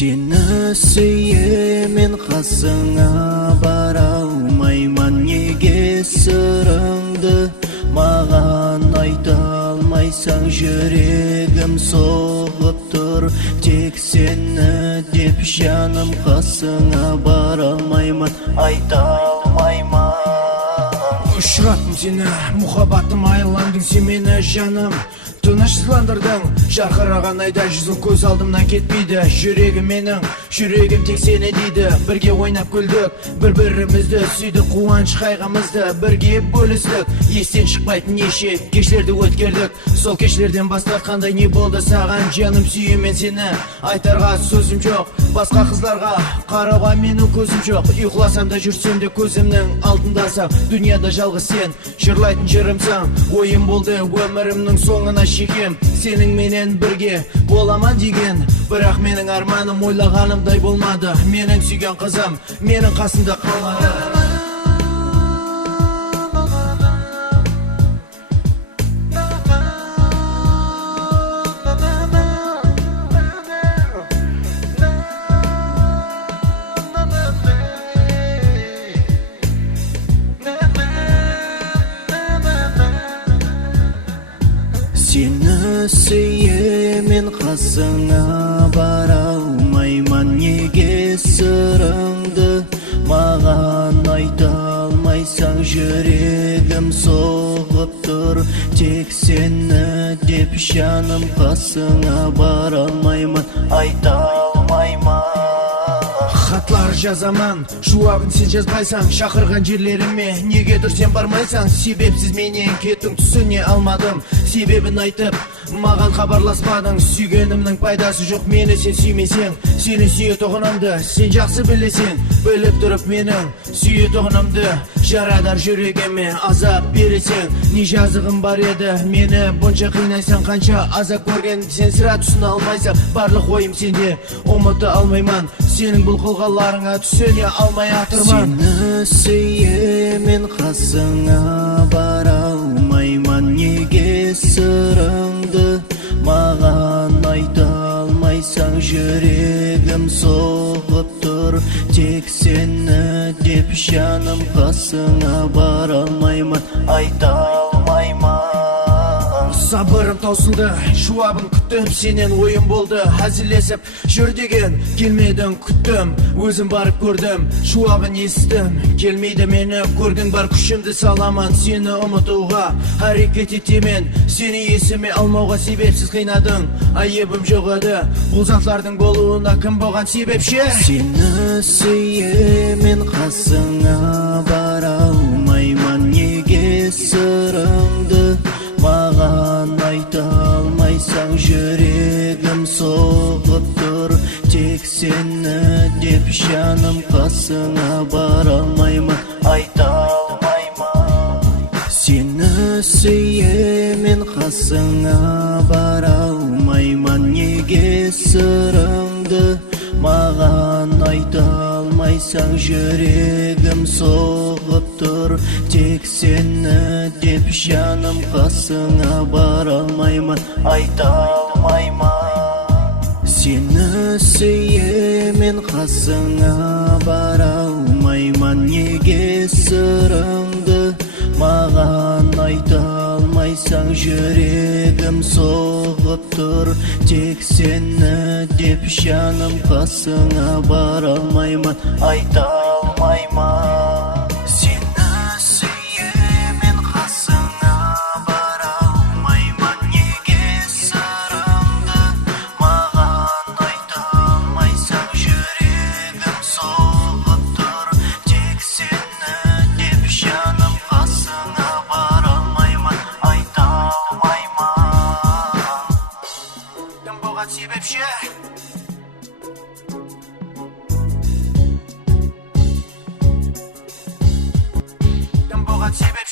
Seni suyumen qasыңа бара алмайман, неге сырыңды маған айта алмайсаң? Жүрегім соғып тұр, тек сені деп жаным, қасыңа бара алмайман, айта алмайман. Ұшыраттым сені, мұхаббатым айландың сен мені жаным. Тынышсыздандырдың, жарқыраған айда жүзің көз алдымнан кетпейді. Жүрегім менің, жүрегім тек сені дейді. Бірге ойнап күлдік, бір-бірімізді сүйдік, қуаныш қайғымызды бірге бөлістік. Естен шықпайтын неше кешлерді өткердік. Сол кешлерден бастап қандай не болды саған? Жаным сүйемен сені айтарға сөзім жоқ, басқа қыздарға қарауға менің көзім жоқ. Ұйқыласам да жүрсем де көзімнің алдындасың, дүнияда жалғыз сен жырлайтын жырымсың. Ойым болды өмірімнің соңына шекем, сенің менен бірге боламан деген. Бірақ менің арманым ойлағанымдай болмады. Менің сүйген қызым менің қасымда қалмады. Seni suyumen qasыңа бара алмайман, неге сырыңды маған айта алмайсаң? Жүрегім соғып тұр, тек сені деп жаным, қасыңа бара алмайман, айта алмайман. Хатлар жазаман, жауабын сен жазбайсаң. Шақырған жерлеріме неге тұр сен бармайсаң? Себепсіз менен кетің түсіне алмадым, себебін айтып маған хабарласпадың. Сүйгенімнің пайдасы жоқ, мені сен сүймесең. Сені сүйетұғынымды сен жақсы білесің. Біліп тұрып менің сүйетұғынымды жарадар жүрегіме азап бересің. Не жазығым бар еді, мені бұнша қинайсың? Қанша азап көрген сен сірә түсіне алмайсың. Барлық ойым сенде, ұмыта алмайман. Сенің бұл қылғаларыңа түсіне алмай атырман. Seni suyumen qasыңа бара алмайман, неге сырыңды маған айта алмайсаң? Жүрегім соғып тұр, тек сені деп жаным, қасыңа бара алмайман, айта алмайман. Сабырым таусылды, жауабын күттім, сенен ойым болды. Әзілесіп жүр деген келмедің, күттім, өзім барып көрдім, жауабын естім. Келмейді мені көргің бар, күшімді саламан сені ұмытуға, әрекет етемен. Сені есіме алмауға себепсіз қинадың, айыбым жоқ еді. Бұл затлардың болуына кім болған себепші? Seni suyumen qasыңа бара алмайман, неге сырыңды маған айта алмайсаң? Жүрегім соғып тұр, тек сені деп жаным, қасыңа бара алмайман, айта алмайман. Seni suyumen qasыңа бара алмайман, неге сырыңды маған айта алмайсаң? Жүрегім соғып тұр, тек сені деп жаным, қасыңа бара алмайман, айта алмайман. Seni suyумен қасыңа бара алмайман, неге сырыңды маған айта алмайсаң? Жүрегім соғып тұр, тек сені деп жаным, қасыңа бара алмайман, айта алмайман. Seni suyумен қасыңа бара алмайман, неге сырыңды маған айта алмайсаң? Жүрегім соғып тұр, тек сені деп жаным, қасыңа бара алмайман, айта алмайман. Кім болған себепші? Кім болған себепші?